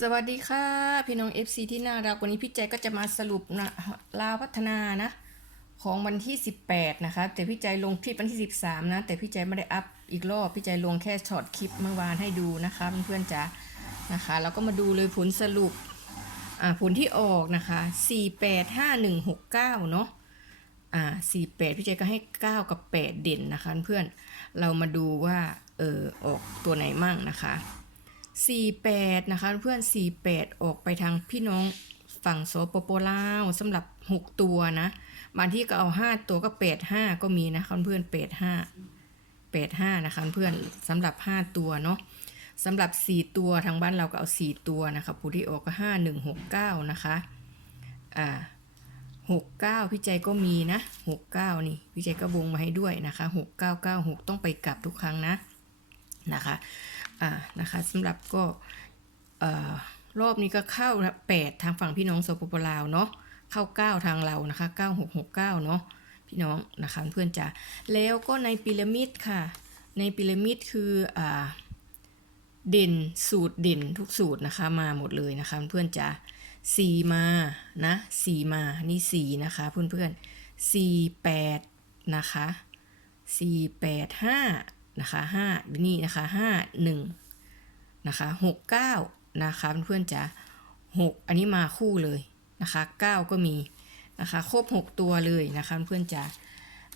สวัสดีค่ะ พี่น้อง FC ที่น่ารักวันนี้พี่แจก็จะมาสรุปนะลาวพัฒนานะ ของวันที่ 18 นะคะ แต่พี่ใจลงคลิปวันที่ 13 นะ แต่พี่ใจไม่ได้อัพอีกรอบพี่ใจลงแค่ช็อตคลิปเมื่อวานให้ดูนะคะเพื่อนๆจ๋านะคะแล้วก็มาดูเลยผลสรุปอ่าผลที่ออกนะคะ 485169 เนาะอ่า48 พี่ใจก็ให้ 9 กับ 8 เด่นนะคะเพื่อนเรามาดูว่าเออออกตัวไหนมั่งนะคะ 48 นะคะเพื่อน 48 ออกไปทางพี่น้องฝั่งโซโปโปลาวสำหรับ 6 ตัวนะบางที่ก็เอา 5 ตัวก็ 85 ก็มีนะคะเพื่อน85 85 นะคะเพื่อนสำหรับ 5 ตัวเนาะสำหรับ 4 ตัวทางบ้านเราก็เอา 4 ตัวนะคะผู้ที่ออกก็ 5169 นะคะอ่า69 พี่ใจก็มีนะ 69 นี่ พี่ใจก็วงมาให้ด้วยนะคะ 6996 ต้องไปกลับทุกครั้งนะนะคะ อ่านะคะสำหรับก็รอบนี้ก็เข้าแปดทางฝั่งพี่น้องสปปลาวเนาะเข้าเก้าทางเรานะคะเก้าหกหกเก้าเนาะพี่น้องนะคะเพื่อนจ๋าแล้วก็ในพีระมิดค่ะ ในพีระมิดคืออ่าเด่นสูตรเด่นทุกสูตรนะคะมาหมดเลยนะคะเพื่อนจ๋าสี่มานะสี่มานี่สี่นะคะเพื่อนเพื่อนสี่แปดนะคะสี่แปดห้า นะคะห้านี่นะคะห้าหนึ่งนะคะหกเก้านะคะเพื่อนๆจ๋าหกอันนี้มาคู่เลยนะคะเก้าก็มีนะคะครบหกตัวเลยนะคะเพื่อนจ๋า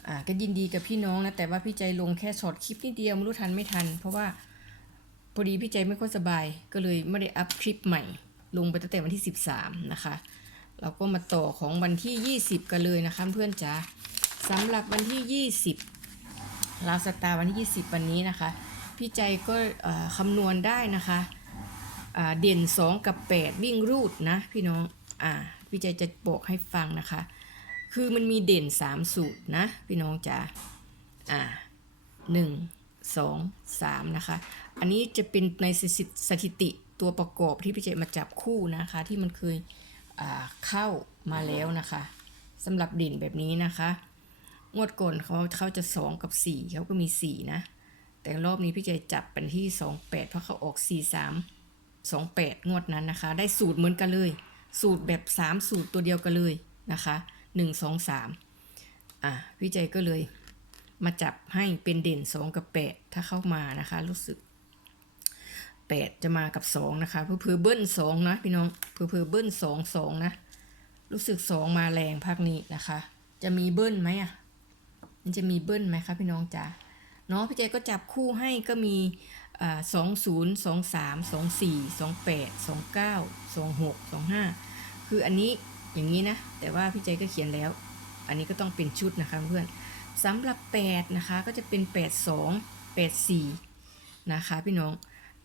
อ่าก็ยินดีกับพี่น้องนะแต่ว่าพี่ใจลงแค่ช็อตคลิปนิดเดียวไม่รู้ทันไม่ทัน เพราะว่าพอดีพี่ใจไม่ค่อยสบายก็เลยไม่ได้อัพคลิปใหม่ ลงไปตั้งแต่วันที่ 13นะคะเราก็มาต่อของวันที่ 20 กันเลยนะคะเพื่อนจ๋าสำหรับวันที่ 20 ลาวสตาร์วันที่ 20 วันนี้นะคะ พี่ใจก็คำนวณได้นะคะเด่น 2 กับ 8 วิ่งรูดนะพี่น้องอ่าพี่ใจจะบอกให้ฟังนะคะ คือมันมีเด่น 3 สูตรนะพี่น้องจ๋าอ่า1 2 3นะคะ อันนี้จะเป็นในสถิติสถิติตัวประกอบที่พี่เจมาจับคู่นะคะ ที่มันเคยเข้ามาแล้วนะคะสำหรับเด่นแบบนี้นะคะ งวดก่อนเขาเขาจะ2กับ4เขาก็มี4นะ แต่รอบนี้พี่เจจับเป็นที่28เพราะเขาออก4 3 28งแปดงวดนั้นนะคะ ได้สูตรเหมือนกันเลย สูตรแบบ3สูตรตัวเดียวกันเลยนะคะ1 2 3อะพี่ใจก็เลยมาจับให้เป็นเด่น2กับ8ถ้าเข้ามานะคะ รู้สึก8จะมากับ2นะคะเพื่อเบิ้ล2นะพี่น้องเพื่อเพื่อเบิ้ล2 2นะ รู้สึก2มาแรงภาคนี้นะคะ จะมีเบิ้ลไหมอะ มันจะมีเบิ้ลไหมคะพี่น้องจ๋าเนาะพี่เจก็จับคู่ให้ก็มีสองศูนย์สองสามสองสี่สองแปดสองเก้าสองหกสองห้าคืออันนี้อย่างนี้นะ แต่ว่าพี่เจก็เขียนแล้ว อันนี้ก็ต้องเป็นชุดนะคะเพื่อนสำหรับ 8 นะคะ ก็จะเป็น 8 2 8 4 นะคะ พี่น้อง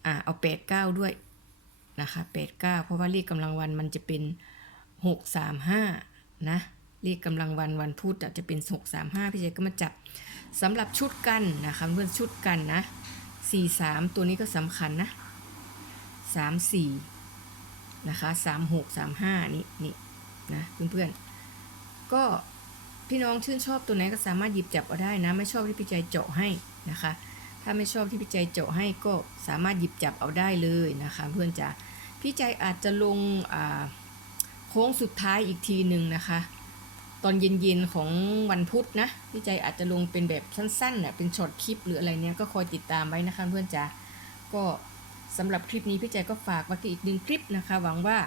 อ่า เอา 8 9 ด้วยนะคะ 8 9 เพราะว่าเลขกำลังวันมันจะเป็น 6 3 5 นะ เลขกำลังวันวันพุธจะเป็น 6 3 5 พี่เจก็มาจับสำหรับชุดกันนะคะเพื่อนชุดกันนะ 4 3 ตัวนี้ก็สำคัญนะ 3 4 นะคะ 3 6 3 5 นี่นี่นะเพื่อนๆ ก็พี่น้องชื่นชอบตัวไหนก็สามารถหยิบจับเอาได้นะ ไม่ชอบที่พี่ใจเจาะให้นะคะ ถ้าไม่ชอบที่พี่ใจเจาะให้ก็สามารถหยิบจับเอาได้เลยนะคะ เพื่อนจ๋าพี่ใจอาจจะลงโค้งสุดท้ายอีกทีหนึ่งนะคะ ตอนเย็นๆของวันพุธนะพี่ใจอาจจะลงเป็นแบบสั้นๆน่ะเป็นช็อตคลิปหรืออะไรเนี้ยก็คอยติดตามไว้นะคะเพื่อนจ๋าก็สำหรับคลิปนี้พี่ใจก็ฝากไว้อีกหนึ่งคลิปนะคะ หวังว่า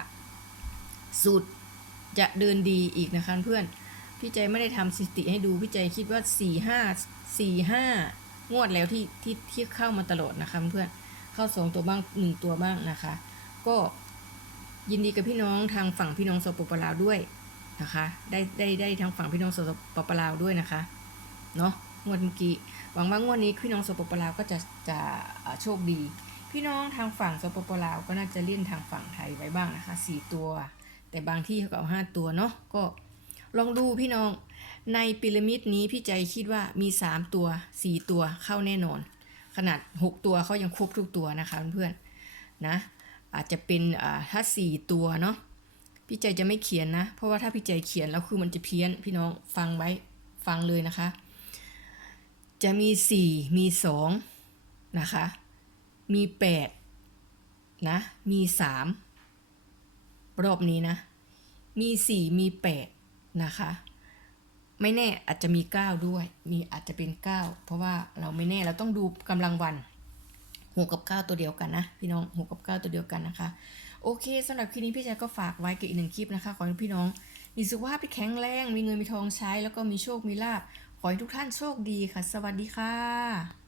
สูตรจะเดินดีอีกนะคะเพื่อนพี่ใจไม่ได้ทำสถิติให้ดูพี่ใจคิดว่าสี่ห้าสี่ห้างวดแล้วที่ที่ที่เข้ามาตลอดนะคะเพื่อนเข้าสองตัวบ้างหนึ่งตัวบ้างนะคะ ก็ยินดีกับพี่น้องทางฝั่งพี่น้องสปปลาวด้วย นะคะ ได้ได้ได้ทางฝั่งพี่น้องสปปลาวด้วยนะคะ เนาะงวดเมื่อกี้ หวังว่างวดนี้พี่น้องสปปลาวก็จะจะโชคดี พี่น้องทางฝั่งสปปลาวก็น่าจะเลี่ยนทางฝั่งไทยไว้บ้างนะคะสี่ตัว แต่บางที่เขาก็เอาห้าตัวเนาะ ก็ลองดูพี่น้อง ในพีระมิดนี้พี่ใจคิดว่ามี 3 ตัว 4 ตัวเข้าแน่นอน ขนาด 6 ตัวเขายังครบทุกตัวนะคะเพื่อนๆนะ อาจจะเป็นอ่าถ้า 4 ตัวเนาะ พี่ใจจะไม่เขียนนะ เพราะว่าถ้าพี่ใจเขียนแล้วคือมันจะเพี้ยนพี่น้องฟังไว้ฟังเลยนะคะ จะมี 4 มี 2 นะคะ มี 8 นะ มี 3 รอบนี้นะ มีสี่มีแปดนะคะ ไม่แน่อาจจะมีเก้าด้วย มีอาจจะเป็นเก้าเพราะว่าเราไม่แน่เราต้องดูกำลังวันหกกับเก้าตัวเดียวกันนะ พี่น้องหกกับเก้าตัวเดียวกันนะคะ โอเคสำหรับคลิปนี้พี่แจ๊คก็ฝากไว้กับอีกหนึ่งคลิปนะคะ ขอให้พี่น้อง มีสุขภาพที่แข็งแรง มีเงินมีทองใช้ แล้วก็มีโชคมีลาภขอให้ทุกท่านโชคดีค่ะ สวัสดีค่ะ